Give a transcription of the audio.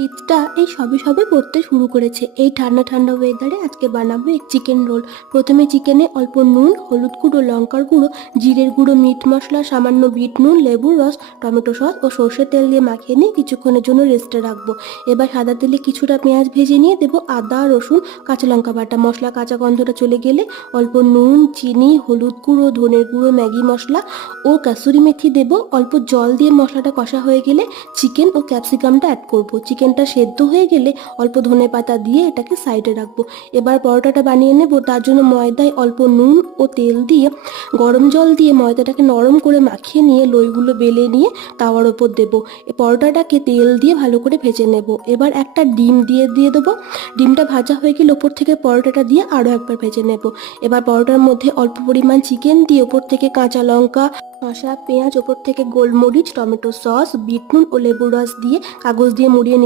শীতটা এই সবে সবে পড়তে শুরু করেছে। এই ঠান্ডা ঠান্ডা ওয়েদারে আজকে বানাবো এক চিকেন রোল। প্রথমে চিকেনে অল্প নুন, হলুদ গুঁড়ো, লঙ্কার গুঁড়ো, জিরের গুঁড়ো, মিট মশলা, সামান্য বিট নুন, লেবুর রস, টমেটো সস ও সর্ষের তেল দিয়ে মাখিয়ে নিয়ে কিছুক্ষণের জন্য রেস্টে রাখবো। এবার সাদা তেলে কিছুটা পেঁয়াজ ভেজে নিয়ে দেবো আদা, রসুন, কাঁচা লঙ্কা বাটা। মশলা কাঁচা গন্ধটা চলে গেলে অল্প নুন, চিনি, হলুদ গুঁড়ো, ধনের গুঁড়ো, ম্যাগি মশলা ও কাসুরি মেথি দেবো। অল্প জল দিয়ে মশলাটা কষা হয়ে গেলে চিকেন ও ক্যাপসিকামটা অ্যাড করব। চিকেনটা সেদ্ধ হয়ে গেলে অল্প ধনেপাতা দিয়ে এটাকে সাইডে রাখবো। এবার পরোটাটা বানিয়ে নেব। তার জন্য ময়দায় অল্প নুন ও তেল দিয়ে গরম জল দিয়ে ময়দাটাকে নরম করে মাখিয়ে নিয়ে লইগুলো বেলে নিয়ে তাওয়ার ওপর দেবো। এই পরোটাটাকে তেল দিয়ে ভালো করে ভেজে নেব। এবার একটা ডিম দিয়ে দেবো। ডিমটা ভাজা হয়ে গেলে ওপর থেকে পরোটাটা দিয়ে আরও একবার ভেজে নেব। এবার পরোটার মধ্যে অল্প পরিমাণ চিকেন দিয়ে ওপর থেকে কাঁচা লঙ্কা, শসা, পেঁয়াজ, ওপর থেকে গোলমরিচ, টমেটো সস, বিট নুন ও লেবুর রস দিয়ে কাগজ দিয়ে মুড়িয়ে নিলাম।